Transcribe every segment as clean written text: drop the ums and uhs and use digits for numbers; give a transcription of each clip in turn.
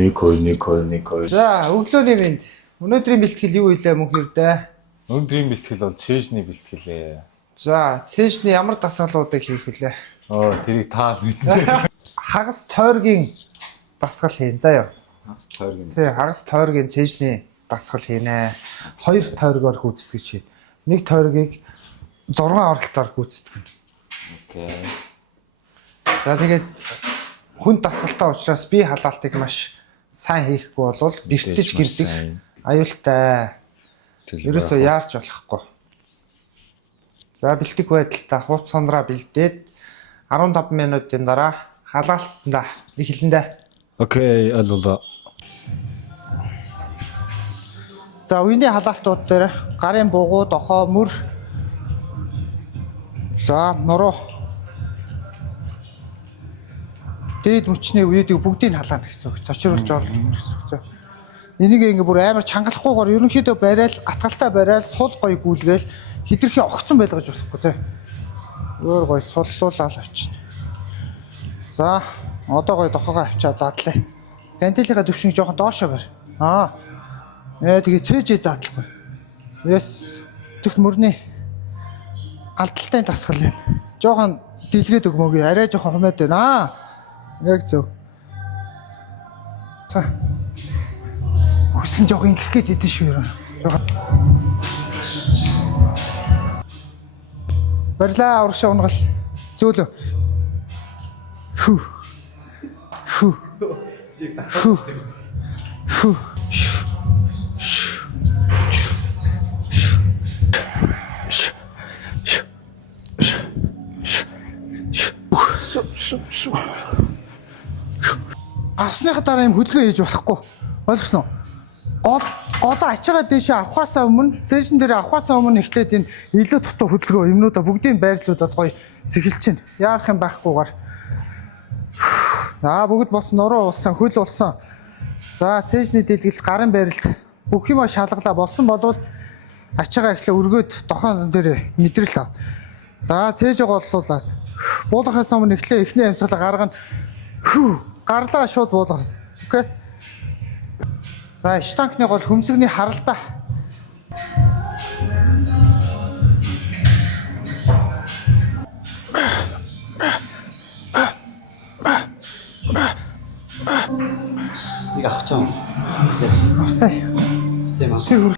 Нико. За, өглөөний мэнд. Өнөөдрийн бэлтгэл юу илээ мөнхөр дээ? Өнөөдрийн бэлтгэл бол цээжний бэлтгэлээ. За, цээжний ямар дасгалуудыг хийх вүлээ? Тэрийг таал мэднэ. Хагас тойргийн дасгал хийн. За юу. Хагас тойргийн. Тий, хагас тойргийн цээжний дасгал хийнэ. 2 тойргоор гүйцэтгэж хий. 1 тойргийг 6 оролтоор гүйцэтгэв. Окей. За тэгээд хүн дасгалтай учраас би халаалтыг маш сайн хийхгүй болвол бэртэж гэрдэх аюултай. Ерөөсөө яарч болохгүй. За бэлтгэх байдалтай хууц сондроо бэлдээд 15 минутын дараа халаалтанда эхэлнэ. Окей, алуулаа. За үений халаалтууд дээр гарын бугуу, дохоо, мөр. За нуруу. Дээд мөчний үеийг бүгдийг халаана гэсэн үг. Зочруулж оруулж өгнө гэсэн үг. За. Энийг ингээ бүр амар чангалахгүйгээр ерөнхийдөө барайл, атгалтай барайл, сул гоё гүйлгээл хитрхи огцон байлгаж болохгүй зэ. Өөр гоё суллуулаад авчихна. За, одоо гоё дохоогоо авчаа задлаа. Кантилийнхаа төвшинг жоохон доошоо барь. Тэгээ цээжээ задлахгүй. Yes. Зөвхт мөрний галдалтай дасгал юм. Жоохон дэлгээд өгмөөгүй арай жоохон хумаад байна. Яг зөв. За. Хүслэн жоохон ингэх гээд идэв шүү юу. Барилаа урагшаа унгал. Зөөлөө. Хүү. Авсныхаа дараа юм хөдөлгөөн хийж болохгүй. Ойлгосноо? Голоо ачаагаа дэше авахаасаа өмнө, цээжин дээр авахаасаа өмнө эхлээд энэ илүү дутуу хөдөлгөөн юмнуудаа бүгдийг байрлуулад гоё цэглэж чинь. Яарах юм байхгүйгээр. Бүгд бос нуруу уулсан, хөл уулсан. За цээжний дэлгэлт, гарын барилт бүх юм шалгалаа болсон болвол ачаагаа эхлээ өргөөд дохоон дээр мэдрэл ав. За цээжээ голлуулаад буулгахаас өмнө эхлээ эхний амьсгалаа гаргана. Гарлаа шууд буулгах. Окей. За штанкны гол хөмсгний харалдаа. Нэг авчаа. Авсан. Авсан.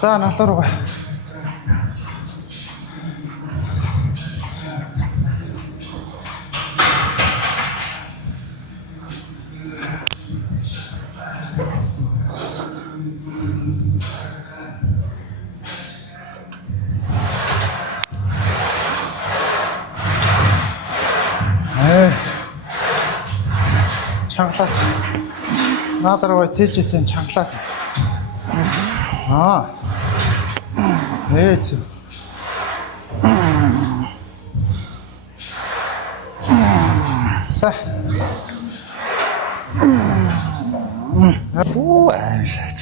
За налуу руу. Чангалаа. Надараа цээжсэн чангалаа. Эцүү. Са. Аашаач.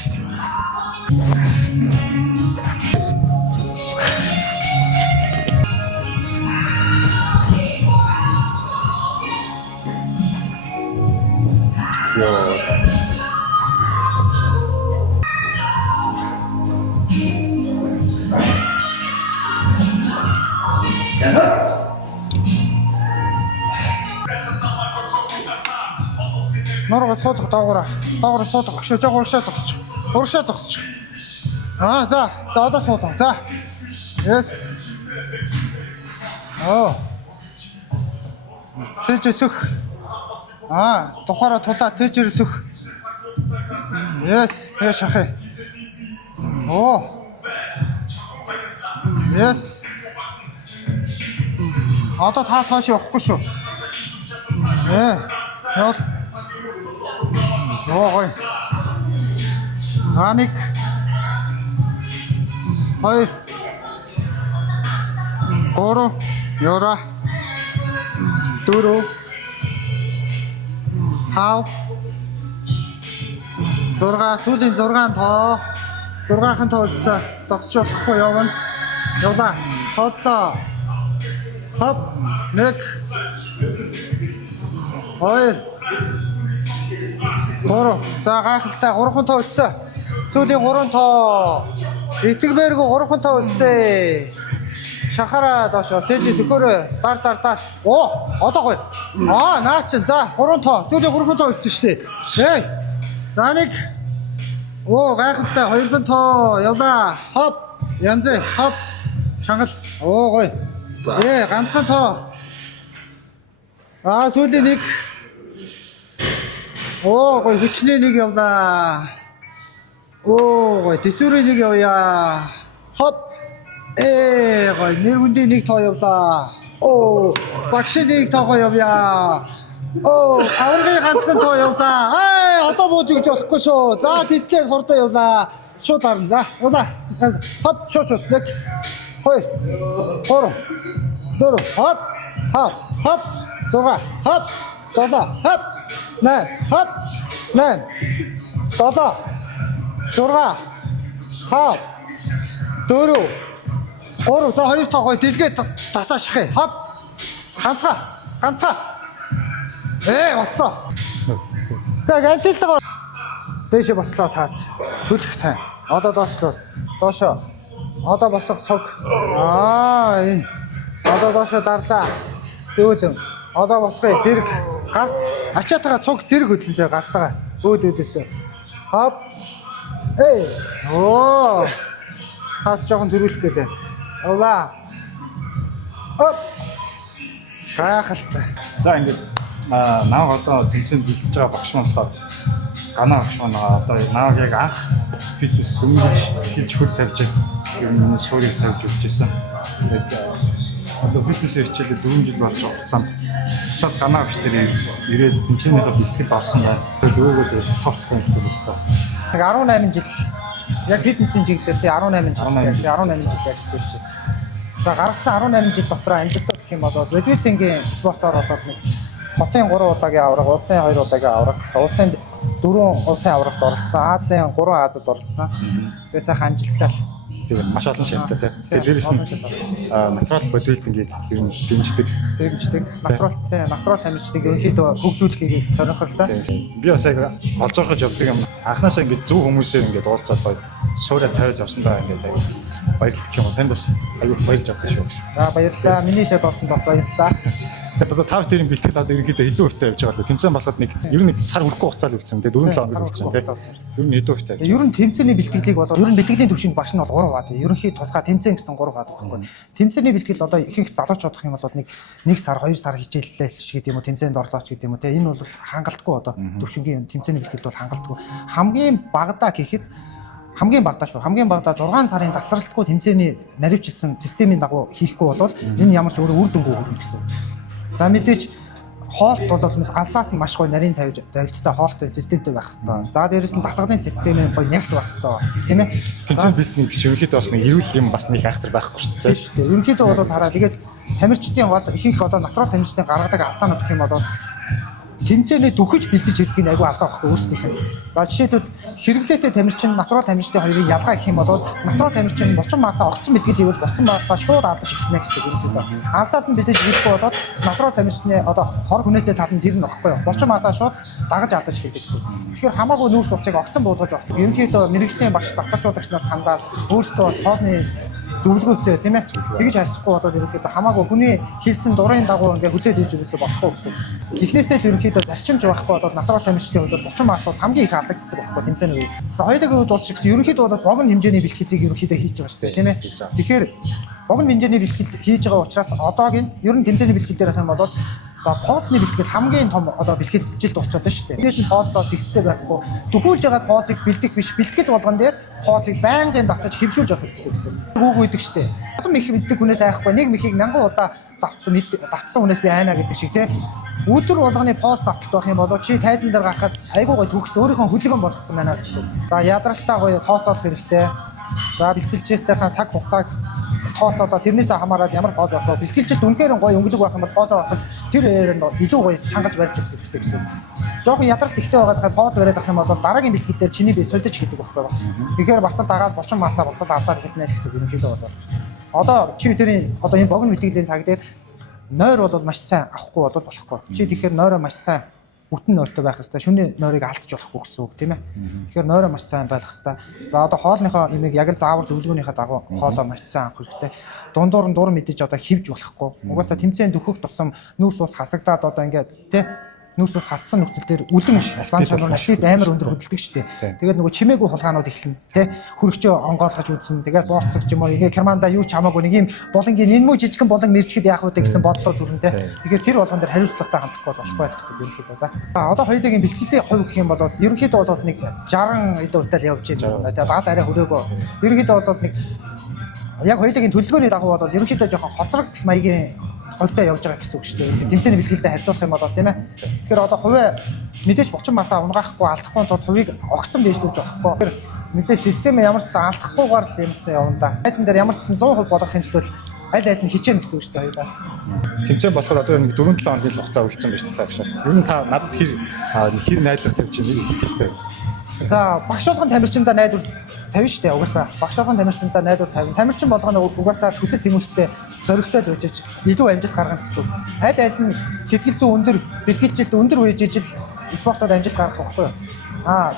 Нурга суулгах доогоороо. Доогоороо суулгах өгшөө жоо урагшаа зогсчих. Урагшаа зогсчих. За одоо суулгах. За. Yes. Цээж өсөх. Тухаараа тулаа цээжээр өсөх. Yes. Яа шахах. Yes. Одоо та цааш явахгүй шүү. Явал. Гой. Ханик. 2 3 Ёра 4 5 6 сүүлийн 6 тоо 6-ын тоо үлдсэн. Зогсож болохгүй явна. Явлаа. Тооллоо. Хоп. 1 2 3 за гайхалтай 3 тоо үлдсэн. Сүүлийн 3 тоо. Итгэвэргүй 3 тоо үлдсэн. Шахара доошо цээж сөхөрөө дар. Оо, одоо гоё. Наа чи за 3 тоо. Сүүлийн 3 тоо үлдсэн шүү дээ. За нэг. Оо, гайхалтай 2 тоо. Явлаа. Хоп. Янз хоп. Шангал. Оо гоё. Ганцхан тоо. Сүүлийн нэг. Оо, гоё хүчний нэг явлаа. Оо, гоё тэсвэрийн нэг явъя. Хоп. Гоё нэр хүндийн нэг тоо явлаа. Оо, багшийн нэг тоогоо явъя. Оо, аваргын ганцхан тоо явлаа. Одоо бууж өгч болохгүй шүү. За, тестлэг хурдан явлаа. Шууд харна. За, явлаа. Хоп, шууд. 1 2 3 4 хоп. Хоп. 6 хоп. 7 хоп. 8 хоп. 8 7 6 хоп. 4 3 за 2 тоогоо дэлгээ татаашхаа. Хоп. Ганцаа. Болсон. Яг антилтайгаар дэше бослоо таац. Төлөх сайн. Одоо доошоо. Одоо босох цог. Энэ. Одоо доошоо дарлаа. Зөөлөн. Одоо босгоё зэрэг. Гарт ачаатайгаа цог зэрэг хөдлөнцөө гартагаа. Өөдөөдөөсөө. Хоп. Оо. Хаац жоохон төрүүлэх гэлээ. Явлаа. Оп. Гайхалтай. За ингээд нааг одоо тэмцээнд бэлдэж байгаа багш болохоор ганаа багш маань одоо нааг яг анх фитнес дөнгөж хийж хөл тавьж ер нь суурийг тавьж өгчээсэн. Тэгээд одоо фитнес хичээлээ 4 жил болж байгаа хугацаанд цаад ганаа багш дээр ирээд тэмцээнийхээ бэлтгэл авсан байна. Өөөгөө зөв товцсон юм байна л да. Нэг 18 жил яг фитнесийн чиглэлээр 18 жил ажилласан шүү. За гаргасан 18 жил дотор амжилттай гэх юм бол бодибилдингийн спортоор болоод нэг хотын 3 удаагийн авраг, улсын 2 удаагийн авраг, улсын 4 улсын аврагт оролцсон, Азийн 3 Азид оролцсон. Тэгээ сайхан амжилттай. Тэгээ маш олон шалтгаантай тийм. Тэгээ дээрэс нь натурал бодибилдингийг ер нь дэмждэг. Натурал тамирчдыг ерөнхийдөө хөгжүүлэхийг сонирхолтой. Би бас яг олж орохж явдаг юм. Анхнаасаа ингээд зөв хүмүүсээр ингээд уулзаад гоё суурь тавьж авсандаа ингээд баярлалт юм. Танд бас аюул баярлж авдаг шүү. За баярлалаа. Миний шат болсон бас баярлалаа. Тэгээд одоо тав тэрийн бэлтгэл одоо ерөнхийдөө хэдэн хүртэл явж байгаа л тэмцээн болоод нэг ер нь сар хүрэхгүй хугацаа л үлдсэн. Тэгээд 4-7 хоног үлдсэн тийм. Ер нь хэдэн хүртэл явж. Ер нь тэмцээний бэлтгэлийг бол ер нь бэлтгэлийн түвшинд багш нь бол 3 баад. Ерөнхий тусгай тэмцээн гэсэн 3 баад байхгүй. Тэмцээний бэлтгэл одоо ихэнх залуучууд гэх юм бол нэг сар 2 сар хичээллээ ч гэдэг юм уу тэмцээнд орлооч гэдэг юм уу тийм. Энэ бол хангалтгүй одоо түвшингийн тэмцээний бэлтгэл бол хангалтгүй. Хамгийн багадаа гэхэд хамгийн багадаа шүү. Хамгийн багадаа 6 сарын тасралтгүй тэмцээний наривчилсан системийн дагуу хийхгүй бол энэ ямар ч өөр үр дүнгүй хүрнэ гэсэн. За мэдээч хоолт бол алсаас нь маш гоё нарийн тавилттай хоолтын системтэй байх хэрэгтэй. За дээрэс нь дасгалын системийн гоё нягт байх хэрэгтэй. Тийм ээ. Тэмцээн бэлтгэх гэж ерөнхийдөө бас нэг эрүүл юм бас нэг айхтар байхгүй шүү дээ. Тийм шүү дээ. Ерөнхийдөө бол хараа тэгэл тамирчдын гол ихэнх одоо натурал тамирчдын гаргадаг алдаанууд гэх юм бол тэмцээний дөхөж бэлдэж ирдэг нь айгүй алдаа байхгүй өөрсдийнх нь. За жишээлбэл хэрэглээтэй тамирчин натурал тамирчдын хоёрын ялгаа гэх юм бол натурал тамирчин булчин маасаа огцон бэлтгэл хийвэл булчин маасаа шууд алдаж эхэлнэ гэсэн үг юм. Ансаас нь бэлдэж ирэхгүй болоод натурал тамирчны одоо хор хүнээлттэй тал нь тэр нь багхгүй юу. Булчин маасаа шууд дагаж алдаж эхэлдэг гэсэн. Тэгэхээр хамаагүй нүүрс усыг огцон буулгаж болох. Ерөнхийдөө мэрэгжлийн багш дасгалжуулагч нар хандаад өөрсдөө бас хоолны зөвлөгөөтэй тийм ээ тэгж харьцахгүй болоод ерөнхийдөө хамаагүй хүний хэлсэн дурын дагуу ингээ хүлээж хийж өгөөсөө болохгүй гэсэн. Эхнээсээ л ерөнхийдөө зарчимж байхгүй болоод натурал тамирчдын хувьд булчин маасууд хамгийн их алдагддаг байхгүй тэмцээний үед. За хоёудагийн үед бол шигс ерөнхийдөө бол богино хэмжээний бэлтгэлийг ерөнхийдөө хийж байгаа шүү дээ тийм ээ. Тэгэхээр богино хэмжээний бэлтгэл хийж байгаа учраас одоогийн ер нь тэмцээний бэлтгэл дээр авах юм бол за поцны бэлтгэл хамгийн том одоо бэлтгэлжилд очоод байна шүү дээ. Тэгээс нь поцлоо зэгцтэй байхгүй. Төгөөлж байгаа поцыг бэлдэх биш бэлтгэл болгон дээр поцыг байнгын давтаж хөвшүүлж авах хэрэгтэй гэсэн. Гүүг үйдэг шүү дээ. Олон их мэддэг хүнээс айхгүй нэг мехийг 1000 удаа давтсан хүнээс би айна гэдэг шиг тийм. Өдөр болгоны пост давталт байх юм бол чи тайзан дээр гарахад айгүй гоё төгс өөрийнхөө хөдөлгөөн болгоцсон байна гэсэн. За ядралтаа гоё тооцоолох хэрэгтэй. За бэлтгэлжээтэйхэн цаг хугацааг тооцоодоо тэрнээсээ хамаараад ямар поз болоо бэлтгэлжээт үнэхээр гоё өнгөлөг байх юм бол позоо бас тэр ээрээ илүү гоё хангаж барьж өгөх хэрэгтэй гэсэн. Жохон ядралт ихтэй байгаад поз бариад авах юм бол дараагийн бэлтгэл дээр чиний бие сольдож гэдэг байхгүй бас. Тэгэхээр бас дагаад болчин масаа бас аваад хэлнэ гэсэн ерөнхийдөө бол. Одоо чи тэрийн одоо энэ богино бэлтгэлийн цаг дээр нойр бол маш сайн авахгүй бол болохгүй. Чи тэгэхээр нойроо маш сайн бүтэн нойртой байх хэрэгтэй. Шөнийн нойрыг алдаж болохгүй гэсэн үг тийм ээ. Тэгэхээр нойроо маш сайн байх хэрэгтэй. За одоо хоолныхоо имийг яг л заавар зөвлөгөөнийхөө дагуу хоолоо маш сайн авах хэрэгтэй. Дундуур нь дур мэдээж одоо хивж болохгүй. Угаасаа тэмцээн дөхөх тусам нүүрс ус хасагдаад одоо ингээд тийм нүүрс ус хасцсан нөхцөл дээр үлэн зам чанар ашиг амар өндөр хөдөлдөг шүү дээ. Тэгээд нөгөө чимээгүй хулгаанууд эхэлнэ. Тэ хөрөгчөө онгоолгож үзсэн. Тэгээд бооцог ч юм уу ингээ керманда юу ч хамаагүй нэг юм болонгийн нэн муу жижигхэн болон мэрчгэд яах вэ гэсэн бодлоо төрн тэ. Тэгэхээр тэр болгон дээр хариуцлагатай хандахгүй болохгүй гэсэн юм хэлээ за. Одоо хоёулын бэлтгэлийн хувь гэх юм бол ерөнхийдөө бол нэг 60 эд утаал явж байна. Тэгээд даад арай хүрээгүй. Ерөнхийдөө бол нэг яг хоёулын төлөвлөгөөний дагуу бол ерөнхийдөө жоохон хоцрог маягийн хойтой явж байгаа гэсэн үг шүү дээ. Тэмцээний бэлтгэлтэй харьцуулах юм бол тийм ээ. Тэгэхээр одоо хувиа мэдээж булчин масаа унгаахгүй алдахгүй тул хувийг огцом дээшлүүлж болохгүй. Тэгэхээр мэдээж систем ямар ч алдахгүйгээр л юмсан явна да. Айцэн дээр ямар ч 100% болгохын тулд аль аль нь хичээнэ гэсэн үг шүү дээ хоёулаа. Тэмцээн болохоор одоо нэг 4-7 хоногийн хугацаа үлдсэн байж таа биш. Ер нь та надад хэр найдлах тавьж чинь хэлтэй. За багш болгон тамирчиндаа найдвар тавина шүү дээ угаасаа. Багш болгон тамирчиндаа найдвар тавина. Тамирчин болгоно угаасаа хүсэл тэмүүлэлтэй зоригтой л байж илүү амжилт гаргана гэсэн үг. Аль аль нь сэтгэл зүйн өндөр бэлтгэлжилт өндөр үеж ижил спортод амжилт гаргах байхгүй юу?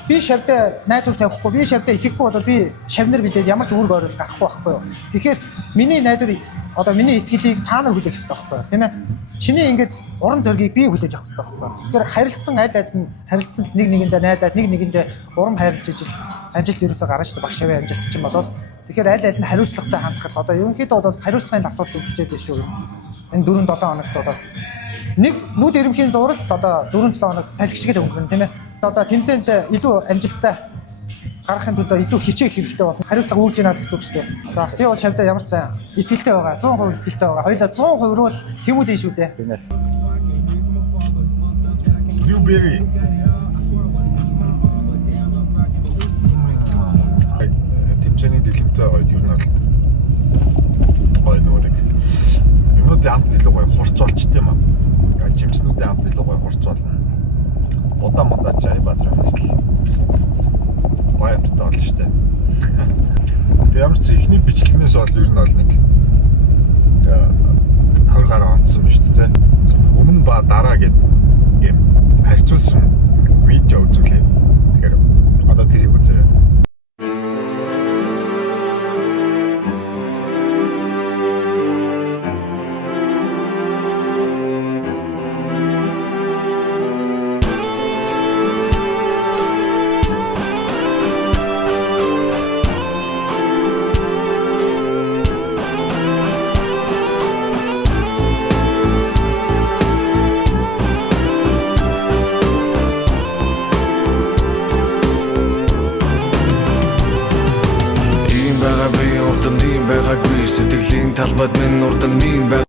Би шавьдаа найдвар тавихгүй, би шавьдаа итгэхгүй бол би шавнар билээд ямар ч үүрэг ойрол гарахгүй байхгүй юу? Тэгэхээр миний найдвар одоо миний итгэлийг та нар хүлээх хэрэгтэй байхгүй юу? Тийм ээ? Чиний ингээд урам зоригийг би хүлээж авах хэрэгтэй байхгүй юу? Тэгэхээр харилцсан аль аль нь харилцсан нэг нэгэндээ найдаад нэг нэгэндээ урам хайрлаж ижил амжилт ерөөсөө гарна шүү дээ. Багш шавын амжилт чинь болол тэгэхээр аль аль нь хариуцлагатай хандхад одоо ерөнхийдөө бол хариуцлагын асуудал үүсчихэд байна шүү. Энэ 4-7 хоногт одоо нэг нүд эрэмхийн зуралт одоо 4-7 хоног салхишгээд өнгөрнө тийм ээ. Одоо тэмцээнд илүү амжилттай гаргахын тулд илүү хичээх хэрэгтэй болно. Хариуцлага үүрж ийна гэсэн үг шүү дээ. За би бол шавьдаа ямар ч сайн итгэлтэй байгаа. 100% итгэлтэй байгаа. Хоёулаа 100% руу тэмүүл шүү дээ. Тийм ээ. Blueberry. Тэмцээний дэлгэмтэй гоё юу нь гоё нүрэг. Юмнуудын амт илүү гоё хурц болчтой юм аа. Жимснүүдийн амт илүү гоё хурц болно. Удаа чай базраас л гоё амттай болно шүү дээ. Тэг ямар ч ихний бичлэгнээс бол ер нь бол нэг 20 гаруй онцсон ба шүү дээ. Өмнө ба дараа гэд юм харьцуулсан видео үзүүлээ. Тэгэхээр одоо тэрийг үзээрэй. Байгагүй сэтгэлийн талбайд минь урд нь